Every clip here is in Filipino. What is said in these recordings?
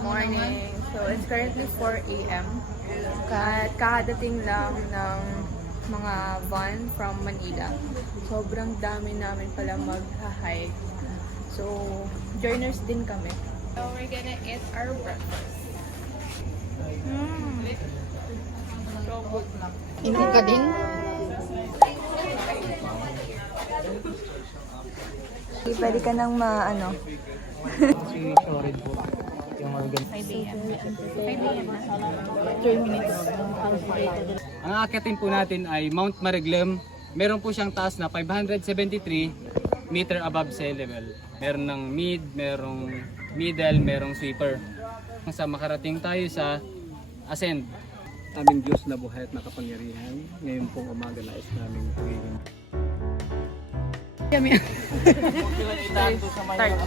Morning. So, it's currently 4 a.m. At kakadating lang ng mga van from Manila. Sobrang dami namin pala mag-hike. So, joiners din kami. So, we're gonna eat our breakfast. So good. Inom ka din? Pwede ka nang maano. Si Shored po. Yung organ. 5 a.m. na. 3 minutes. Ang aakitin po natin ay Mount Mariglem. Meron po siyang taas na 573 meter above sea level. Meron ng mid, merong middle, merong sweeper. Sa makarating tayo sa ascend. Aming Diyos na buhay at nakapangyarihan. Ngayon pong umaga nais namin tuwing. Start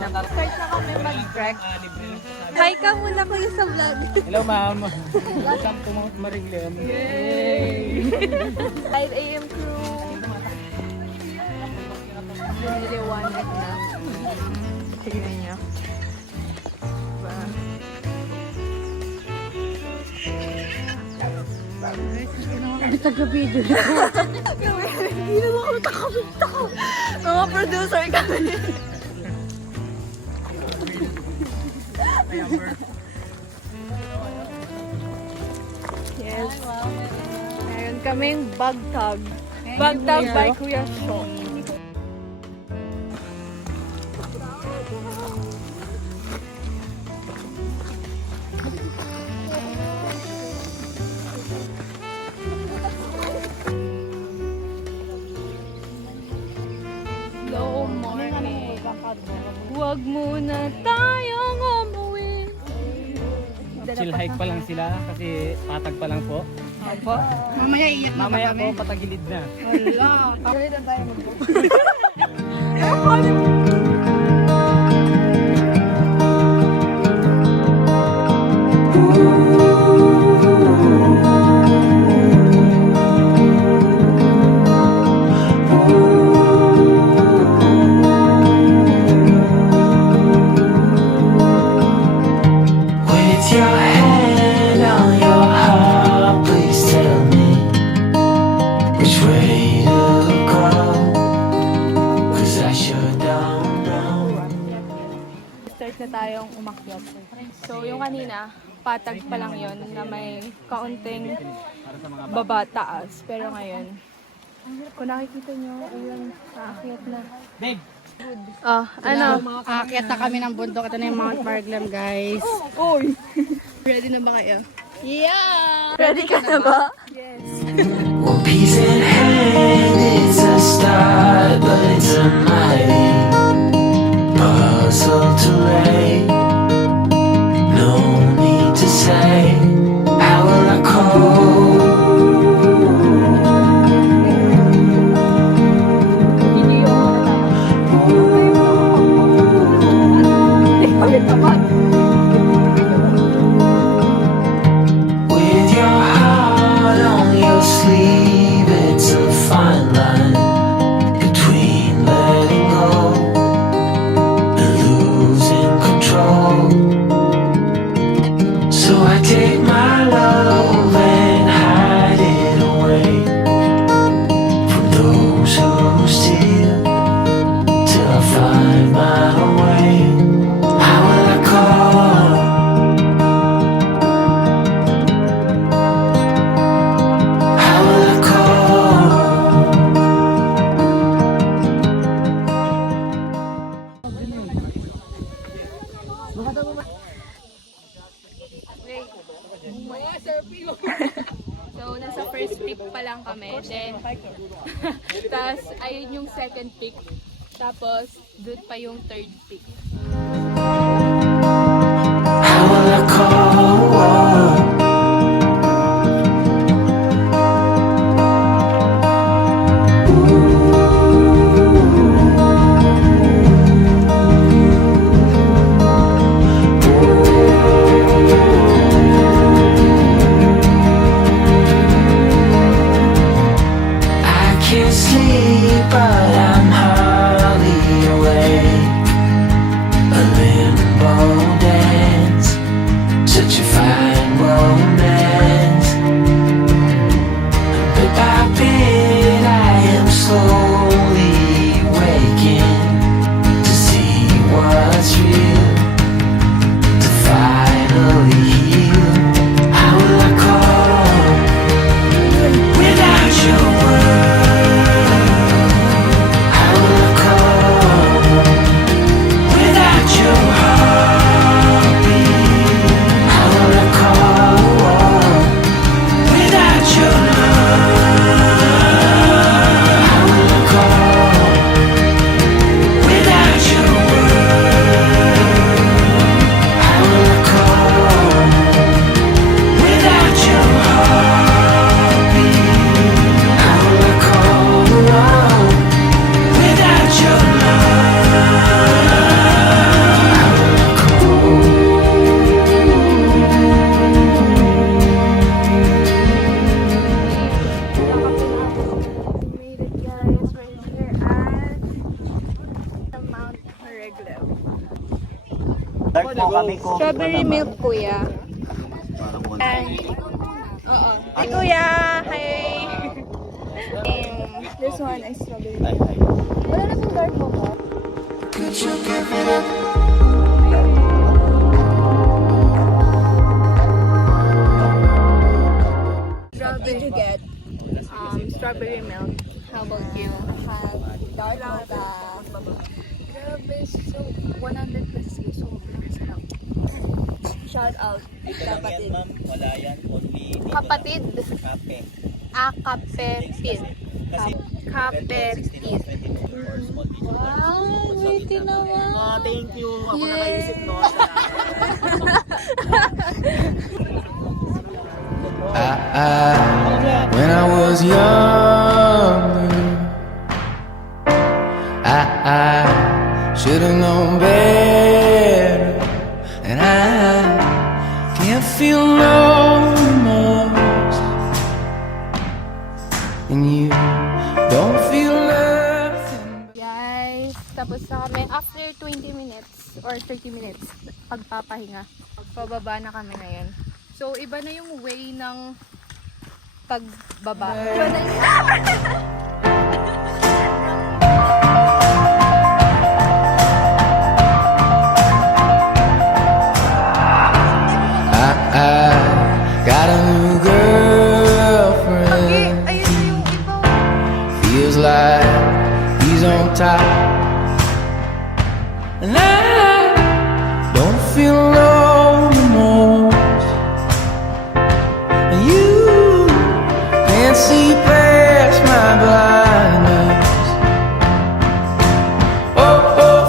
na kami mag-trek. Hi ka muna kuya sa vlog. Hello ma'am. Welcome to Mount Mariglem. Yay! 5 a.m. crew. Niliwanag na. Tignan niyo. Diba? Taga-video. Hindi naman ako takot. Mga producer kami. Yes. Meron kaming bagtag. Bagtag by Kuya Sean. Slow morning. Huwag muna tayong umuwi. Chill hike pa lang sila kasi patag pa lang po. Opo. Mamaya iyak na Mamaya kami. po patagilid na. Wala. Tuloy na tayo mag With your hand on your heart, please tell me which way to go. 'Cause I sure don't know. Start na tayong umakyat. So, yung kanina, patag pa lang yon na may kaunting baba taas. Pero ngayon, kung nakikita nyo, ayun, aakyat na. Babe! Ano? Aakyat na kami ng bundok. Ito na yung Mount Mariglem, guys. Uy! Ready na ba kayo? Yeah! Ready ka na ba? Yes. One piece in hand, it's a start, but it's a mighty puzzle to lay. No need to say, how will I cope? With your heart on your sleeve, it's a fine line between letting go and losing control. So I take my love and hide it away from those who steal till I find my way. How will I call? How will I call? So, nasa first peak pa lang kami. Then, tas ayun yung second peak. Tapos, doon pa yung third peak. How will I call? I can't sleep, but I'm hardly awake. Dark po kami kung Strawberry milk, kuya. And, oo. Hi, kuya! Hi! This one is strawberry milk. Wala na pong dark mo ba? Could you give it up? Did you get strawberry milk? How about you? Dark mocha. Grabe, so 100 pesos. Sobrang sarap. Shout out. Kapatid. wala yan, only Kapatid. kape. Kapepit. Kapepit. Wow, wait naman. Thank you. Ako nakaisip no. When I was younger, I should have known better, and I can't feel no remorse, and you don't feel nothing. Guys, tapos na kami. After 20 minutes or 30 minutes, pagpapahinga, pababa na kami ngayon. So, iba na yung way ng pagbaba. Iba na I got a new girlfriend. ayun na yung iba. Feels like he's on top, and I don't feel no remorse. And you can't see past my blindness. Oh,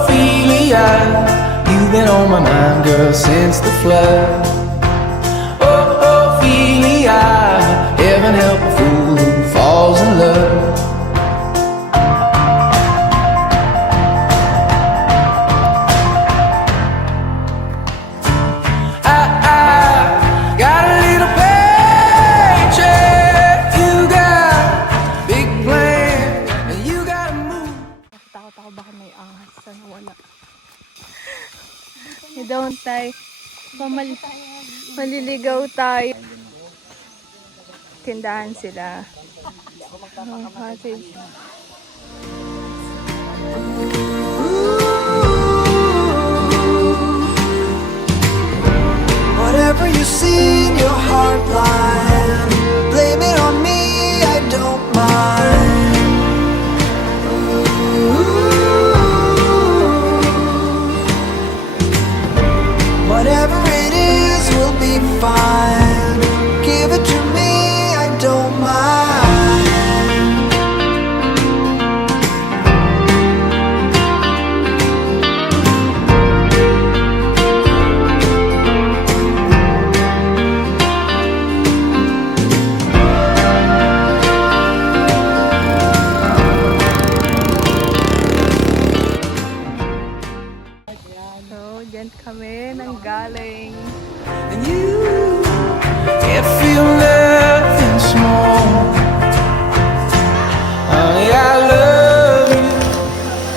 Ophelia, you've been on my mind, girl, since the flood. Oh, Ophelia, heaven help a fool who falls in love. Got a little paycheck, you got big plans, and you gotta move. Takot ako baka may ahas. Sana wala. Don't tayo. Maliligaw tayo. Tindahan sila. Ang cottage. Whatever you see in your heart line, blame it on me, I don't mind. Whatever it is will be fine. Give it to me, I don't mind. So, dyan kami nang galing. And you can't feel nothing small. Honey, I love you.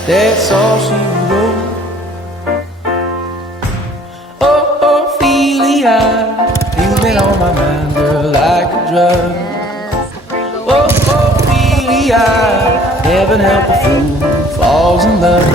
That's all she wrote. Oh, Ophelia, you've been on my mind, girl, like a drug. Yes, we're Oh, going. Ophelia, heaven help a fool who falls in love.